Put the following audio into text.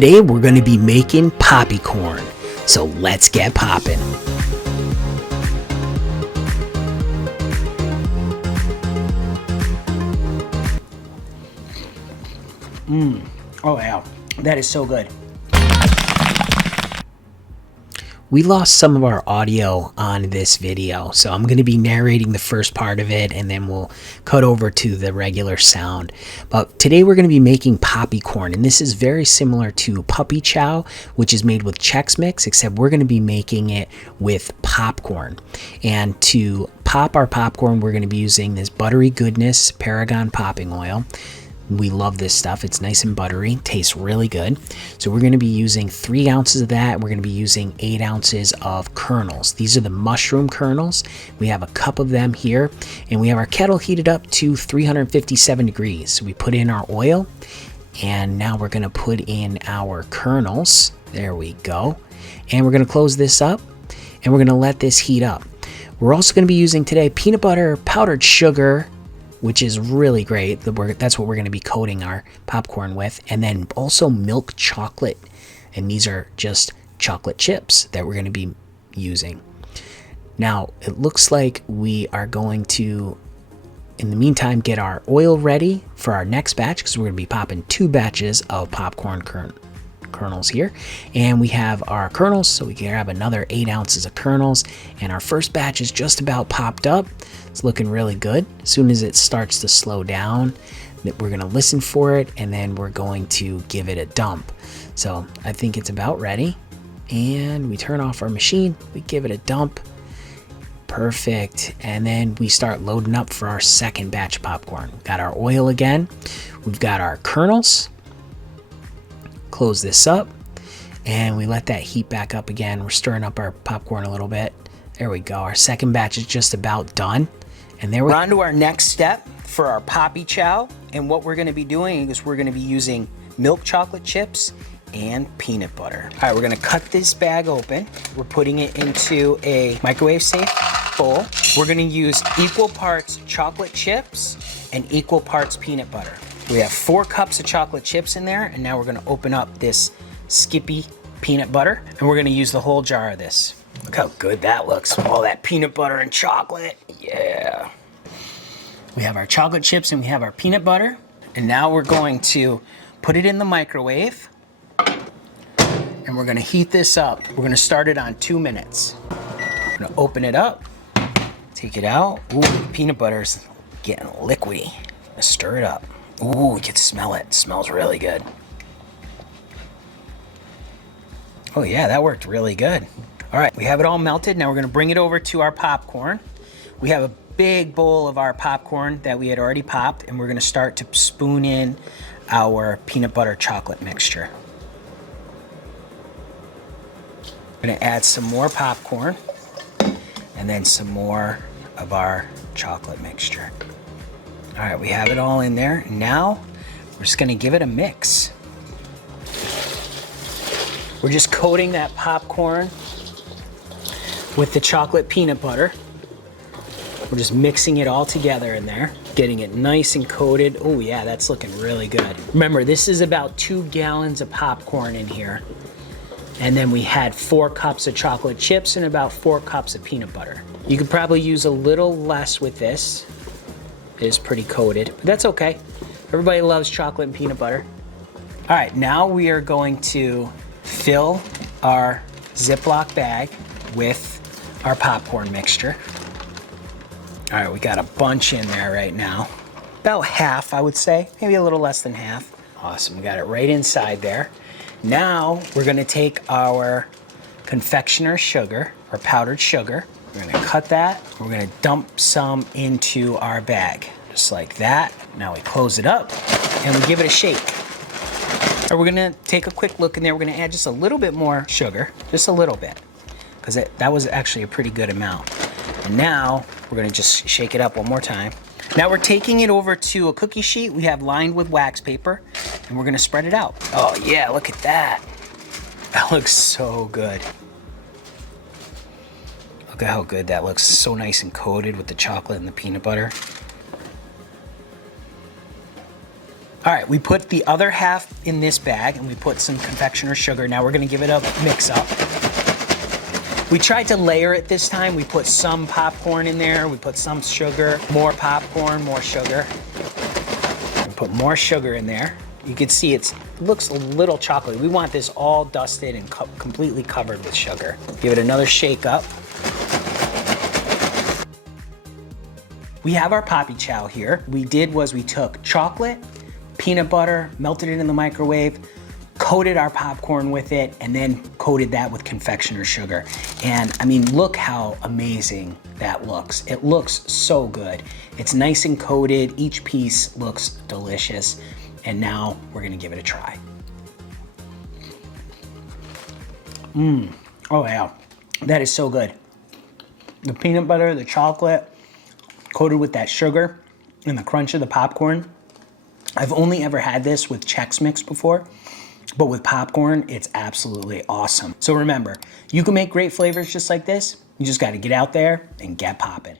Today we're going to be making poppy corn, so let's get poppin'. Oh yeah, that is so good. We lost some of our audio on this video, so I'm going to be narrating the first part of it and then we'll cut over to the regular sound. But today we're going to be making poppy corn, and this is very similar to puppy chow, which is made with Chex Mix, except we're going to be making it with popcorn. And to pop our popcorn, we're going to be using this Buttery Goodness Paragon popping oil. We love this stuff. It's nice and buttery, tastes really good. So we're going to be using 3 ounces of that. We're going to be using 8 ounces of kernels. These are the mushroom kernels. We have a cup of them here, and we have our kettle heated up to 357 degrees. So we put in our oil, and now we're going to put in our kernels. There we go. And we're going to close this up, and we're going to let this heat up. We're also going to be using today peanut butter, powdered sugar, which is really great. That's what we're going to be coating our popcorn with. And then also milk chocolate. And these are just chocolate chips that we're going to be using. Now, it looks like we are going to, in the meantime, get our oil ready for our next batch, because we're going to be popping 2 batches of popcorn kernels here. And we have our kernels, so we can grab another 8 ounces of kernels. And our first batch is just about popped up. It's looking really good. As soon as it starts to slow down, we're going to listen for it, and then we're going to give it a dump. So I think it's about ready. And we turn off our machine, we give it a dump. Perfect. And then we start loading up for our second batch of popcorn. We've got our oil again. We've got our kernels. Close this up, and we let that heat back up again. We're stirring up our popcorn a little bit. There we go. Our second batch is just about done. And there we're on to our next step for our poppy chow. And what we're going to be doing is we're going to be using milk chocolate chips and peanut butter. All right, we're going to cut this bag open. We're putting it into a microwave safe bowl. We're going to use equal parts chocolate chips and equal parts peanut butter. We have 4 cups of chocolate chips in there, and now we're going to open up this Skippy peanut butter, and we're going to use the whole jar of this. Look how good that looks. All that peanut butter and chocolate. Yeah. We have our chocolate chips and we have our peanut butter. And now we're going to put it in the microwave. And we're going to heat this up. We're going to start it on 2 minutes. I'm going to open it up. Take it out. Ooh, the peanut butter's getting liquidy. Let's stir it up. Ooh, we can smell it. It smells really good. Oh yeah, that worked really good. All right, we have it all melted. Now we're gonna bring it over to our popcorn. We have a big bowl of our popcorn that we had already popped, and we're gonna start to spoon in our peanut butter chocolate mixture. We're gonna add some more popcorn and then some more of our chocolate mixture. All right, we have it all in there. Now we're just gonna give it a mix. We're just coating that popcorn with the chocolate peanut butter. We're just mixing it all together in there, getting it nice and coated. Oh yeah, that's looking really good. Remember, this is about 2 gallons of popcorn in here. And then we had 4 cups of chocolate chips and about 4 cups of peanut butter. You could probably use a little less with this. It is pretty coated, but that's okay. Everybody loves chocolate and peanut butter. All right, now we are going to fill our Ziploc bag with our popcorn mixture. All right, we got a bunch in there right now. About half, I would say, maybe a little less than half. Awesome, we got it right inside there. Now we're gonna take our confectioner sugar, or powdered sugar. We're gonna cut that. We're gonna dump some into our bag, just like that. Now we close it up and we give it a shake. All right, we're gonna take a quick look in there. We're gonna add just a little bit more sugar, just a little bit, because that was actually a pretty good amount. And now we're gonna just shake it up one more time. Now we're taking it over to a cookie sheet we have lined with wax paper, and we're gonna spread it out. Oh yeah, look at that. That looks so good. Look at how good that looks. So nice and coated with the chocolate and the peanut butter. All right, we put the other half in this bag and we put some confectioner sugar. Now we're gonna give it a mix up. We tried to layer it this time. We put some popcorn in there, we put some sugar, more popcorn, more sugar. We put more sugar in there. You can see it looks a little chocolatey. We want this all dusted and completely covered with sugar. Give it another shake up. We have our Poppy Chow here. We took chocolate, peanut butter, melted it in the microwave, coated our popcorn with it, and then coated that with confectioner sugar. And I mean, look how amazing that looks. It looks so good. It's nice and coated. Each piece looks delicious. And now we're gonna give it a try. Oh yeah, that is so good. The peanut butter, the chocolate, coated with that sugar, and the crunch of the popcorn. I've only ever had this with Chex Mix before, but with popcorn, it's absolutely awesome. So remember, you can make great flavors just like this. You just gotta get out there and get popping.